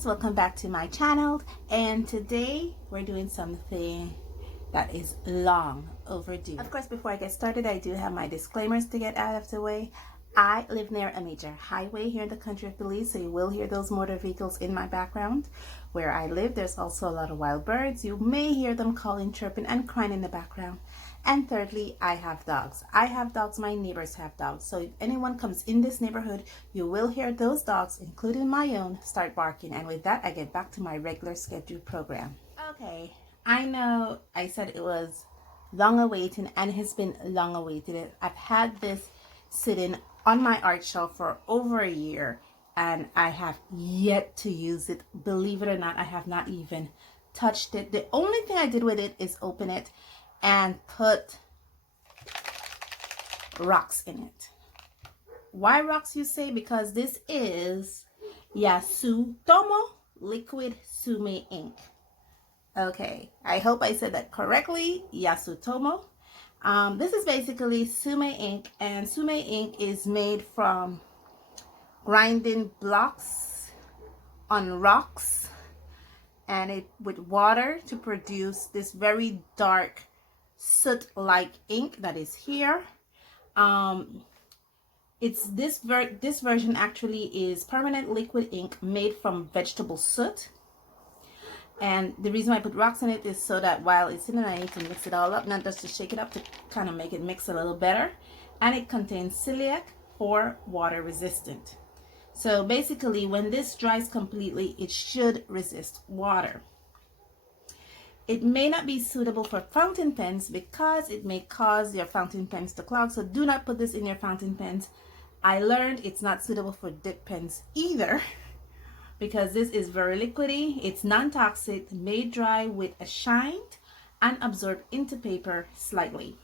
friends, welcome back to my channel, and today we're doing something that is long overdue. Of course, before I get started, I do have my disclaimers to get out of the way. I live near a major highway here in the country of Belize, so you will hear those motor vehicles in my background. Where I live, there's also a lot of wild birds. You may hear them calling, chirping, and crying in the background. And thirdly, I have dogs. I have dogs, my neighbors have dogs. So if anyone comes in this neighborhood, you will hear those dogs, including my own, start barking. And with that, I get back to my regular scheduled program. Okay, I know I said it was long awaited, and it's been long awaited. I've had this sitting on my art shelf for over a year, and I have yet to use it. Believe it or not, I have not even touched it. The only thing I did with it is open it and put rocks in it. Why rocks, you say? Because this is Yasutomo liquid Sumi ink. Okay, I hope I said that correctly. Yasutomo. This is basically Sumi ink, and Sumi ink is made from grinding blocks on rocks and it with water to produce this very dark soot-like ink that is here. It's this version actually is permanent liquid ink made from vegetable soot. And the reason why I put rocks in it is so that while it's in there, I need to mix it all up, not just to shake it up, to kind of make it mix a little better. And it contains celiac for water resistant. So basically, when this dries completely, it should resist water. It may not be suitable for fountain pens because it may cause your fountain pens to clog. So do not put this in your fountain pens. I learned it's not suitable for dip pens either, because this is very liquidy. It's non-toxic, made dry with a shine, and absorbed into paper slightly.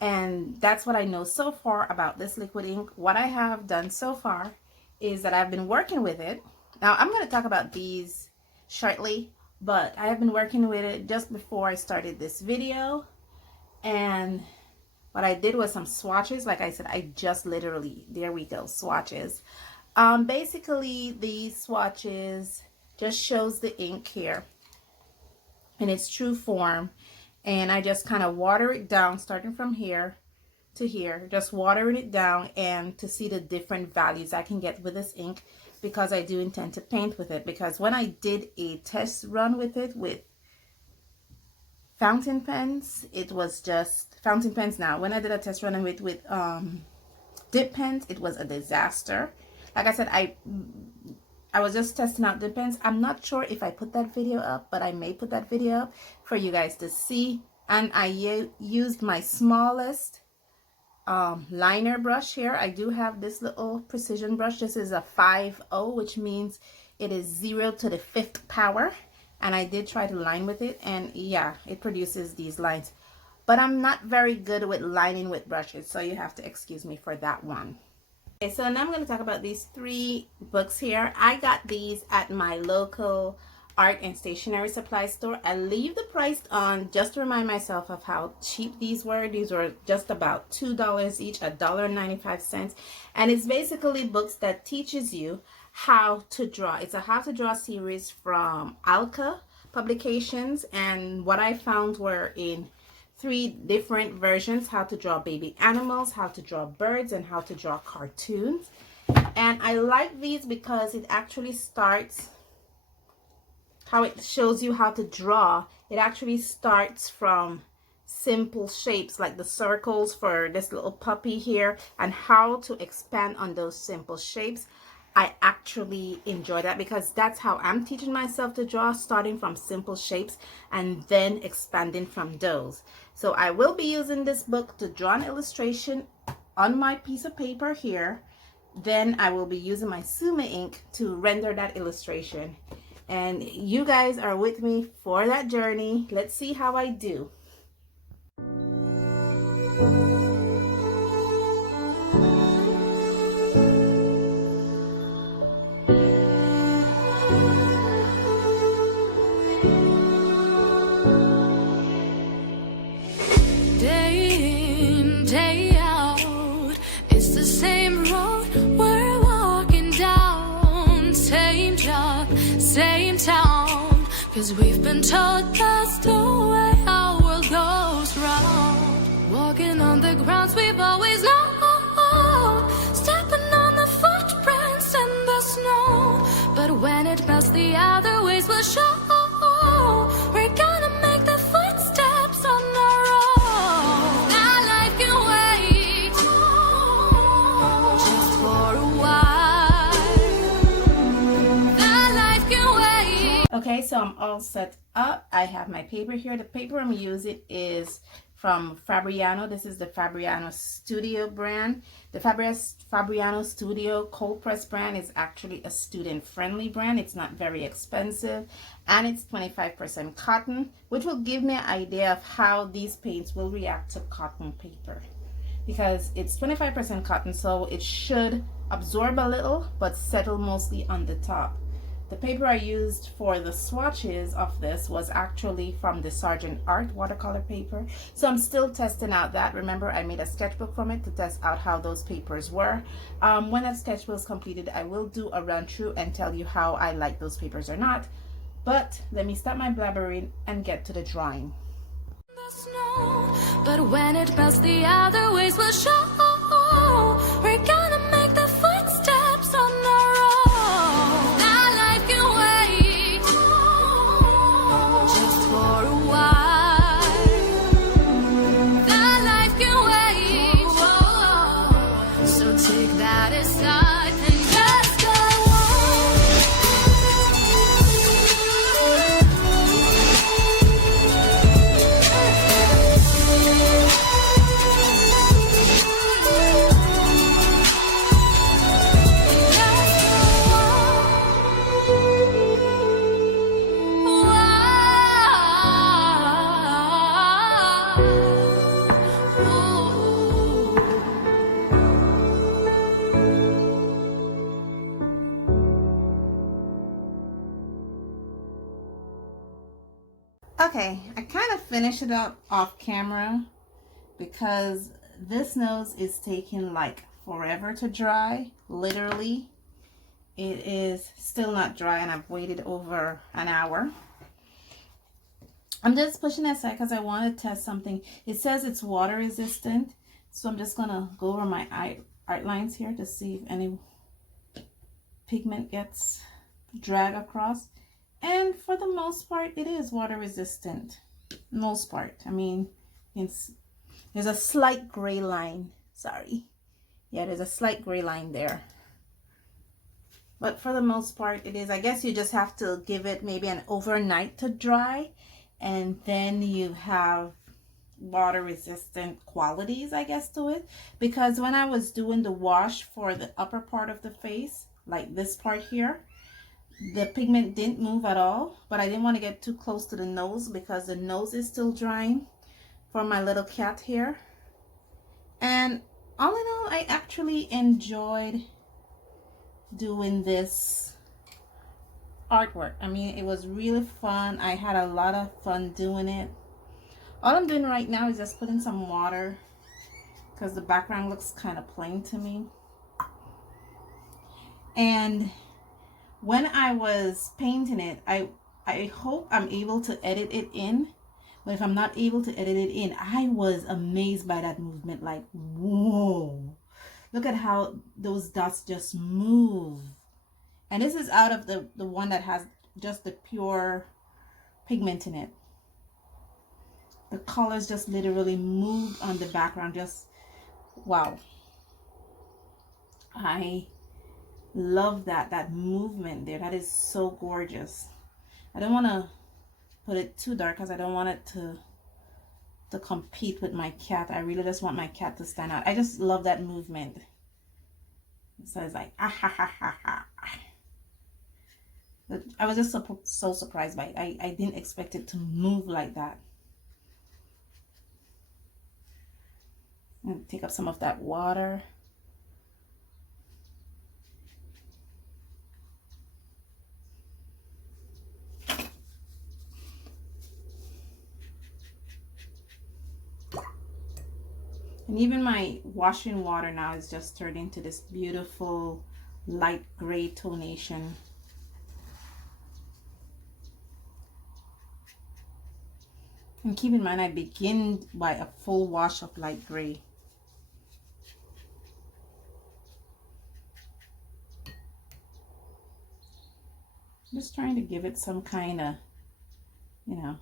And that's what I know so far about this liquid ink. What I have done so far is that I've been working with it. Now I'm going to talk about these shortly, but I have been working with it just before I started this video. And what I did was some swatches. Like I said, I just literally, there we go, swatches. Basically, these swatches just shows the ink here in its true form, and I just kind of water it down, starting from here to here, just watering it down, and to see the different values I can get with this ink, because I do intend to paint with it. Because when I did a test run with it with fountain pens, it was just fountain pens. Now, when I did a test run with dip pens, it was a disaster. Like I said, I was just testing out the pens. I'm not sure if I put that video up, but I may put that video up for you guys to see. And I used my smallest liner brush here. I do have this little precision brush. This is a 5.0, which means it is 0 to the 5th power. And I did try to line with it, and yeah, it produces these lines. But I'm not very good with lining with brushes, so you have to excuse me for that one. Okay, so now I'm going to talk about these 3 books here. I got these at my local art and stationery supply store. I leave the price on just to remind myself of how cheap these were. These were just about $2 each, $1.95. And it's basically books that teaches you how to draw. It's a how to draw series from Alka Publications, and what I found were in 3 different versions: how to draw baby animals, how to draw birds, and how to draw cartoons. And I like these because it actually starts, how it shows you how to draw. It actually starts from simple shapes like the circles for this little puppy here, and how to expand on those simple shapes. I actually enjoy that because that's how I'm teaching myself to draw, starting from simple shapes and then expanding from those. So I will be using this book to draw an illustration on my piece of paper here. Then I will be using my Sumi ink to render that illustration. And you guys are with me for that journey. Let's see how I do. Same road we're walking down, same job, 'Cause we've been told that's the way our world goes round. Walking on the grounds we've always known, stepping on the footprints in the snow. But when it melts, the other ways will show. We're gonna make the footsteps on our own. Now life can wait just for a while. Now life can wait. Okay, so I'm all set up. I have my paper here. The paper I'm using is from Fabriano. This is the Fabriano Studio brand. The Fabriano Studio cold press brand is actually a student friendly brand. It's not very expensive, and it's 25% cotton, which will give me an idea of how these paints will react to cotton paper, because it's 25% cotton, so it should absorb a little but settle mostly on the top. The paper I used for the swatches of this was actually from the Sargent Art watercolor paper. So I'm still testing out that. Remember, I made a sketchbook from it to test out how those papers were. When that sketchbook is completed, I will do a run through and tell you how I like those papers or not. But let me stop my blabbering and get to the drawing. But when it melts, the other ways will show. We're gonna make the footsteps on our own. Now life can wait just for a while. Now life can wait. So take that aside and just go Okay, I kind of finished it up off camera because this nose is taking like forever to dry. Literally, it is still not dry, and I've waited over an hour. I'm just pushing it aside because I want to test something. It says it's water resistant, so I'm just gonna go over my art lines here to see if any pigment gets dragged across. And for the most part, it is water resistant. Most part. I mean, there's a slight gray line. Sorry. Yeah, there's a slight gray line there. But for the most part, it is. I guess you just have to give it maybe an overnight to dry. And then you have water resistant qualities, I guess, to it. Because when I was doing the wash for the upper part of the face, like this part here, the pigment didn't move at all, but I didn't want to get too close to the nose because the nose is still drying for my little cat here. And all in all, I actually enjoyed doing this artwork. I mean, it was really fun. I had a lot of fun doing it. All I'm doing right now is just putting some water because the background looks kind of plain to me. And when I was painting it, I hope I'm able to edit it in. But if I'm not able to edit it in, I was amazed by that movement. Like, whoa. Look at how those dots just move. And this is out of the one that has just the pure pigment in it. The colors just literally moved on the background. Just, wow. I love that movement there. That is so gorgeous. I don't want to put it too dark because I don't want it to compete with my cat. I really just want my cat to stand out. I just love that movement. So it's like ah ha ha ha ha. But I was just so surprised by it. I didn't expect it to move like that. And take up some of that water. And even my washing water now is just turned into this beautiful light gray tonation. And keep in mind, I begin by a full wash of light gray. Just trying to give it some kind of, you know.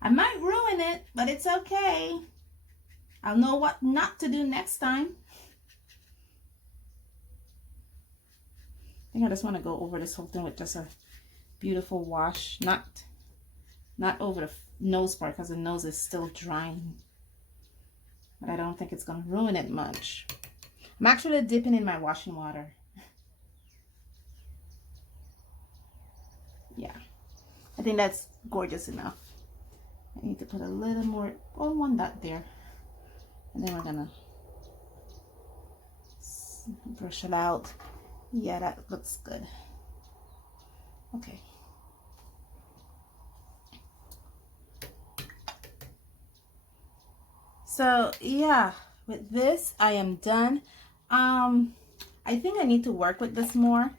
I might ruin it, but it's okay. I'll know what not to do next time. I think I just want to go over this whole thing with just a beautiful wash. Not over the nose part, because the nose is still drying. But I don't think it's going to ruin it much. I'm actually dipping in my washing water. Yeah, I think that's gorgeous enough. I need to put a little more, oh, one dot there. And then we're gonna brush it out. Yeah, that looks good. Okay. So yeah, with this I am done. I think I need to work with this more.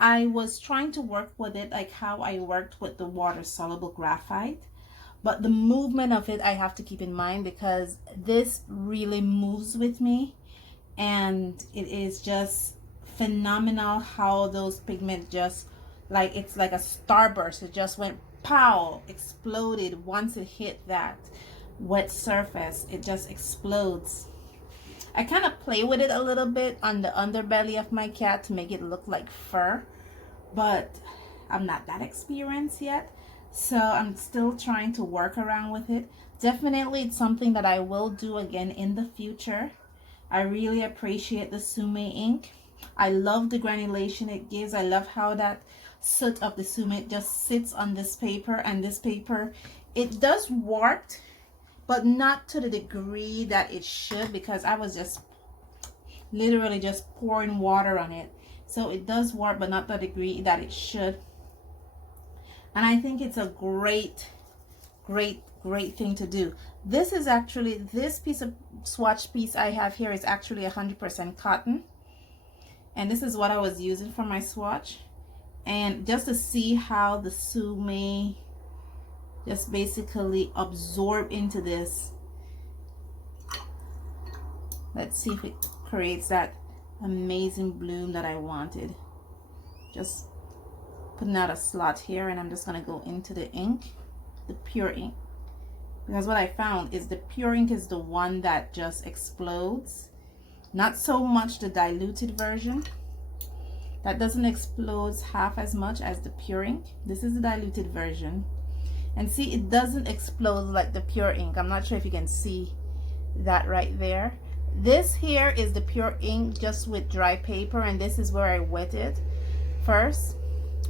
I was trying to work with it like how I worked with the water soluble graphite, but the movement of it I have to keep in mind, because this really moves with me, and it is just phenomenal how those pigments just, like, it's like a starburst. It just went pow, exploded once it hit that wet surface. It just explodes. I kind of play with it a little bit on the underbelly of my cat to make it look like fur, but I'm not that experienced yet, so I'm still trying to work around with it. Definitely it's something that I will do again in the future. I really appreciate the Sumi ink. I love the granulation it gives. I love how that soot of the Sumi just sits on this paper, and this paper, it does warp, but not to the degree that it should, because I was just literally just pouring water on it. So it does warp, but not the degree that it should. And I think it's a great thing to do. This is actually, this piece of swatch piece I have here is actually 100% cotton. And this is what I was using for my swatch. And just to see how the Sumi just basically absorb into this. Let's see if it creates that amazing bloom that I wanted. Just putting out a slot here, and I'm just going to go into the ink, the pure ink, because what I found is the pure ink is the one that just explodes, not so much the diluted version. That doesn't explode half as much as the pure ink. This is the diluted version. And see, it doesn't explode like the pure ink. I'm not sure if you can see that right there. This here is the pure ink just with dry paper, and this is where I wet it first.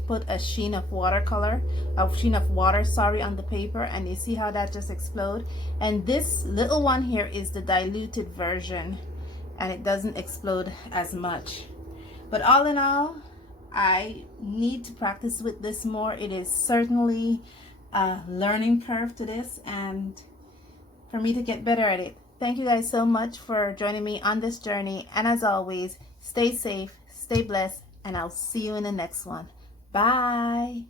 Put a sheen of water, sorry, on the paper, and you see how that just explode. And this little one here is the diluted version, and it doesn't explode as much. But all in all, I need to practice with this more. It is certainly a learning curve to this, and for me to get better at it. Thank you guys so much for joining me on this journey, and as always, stay safe, stay blessed, and I'll see you in the next one. Bye.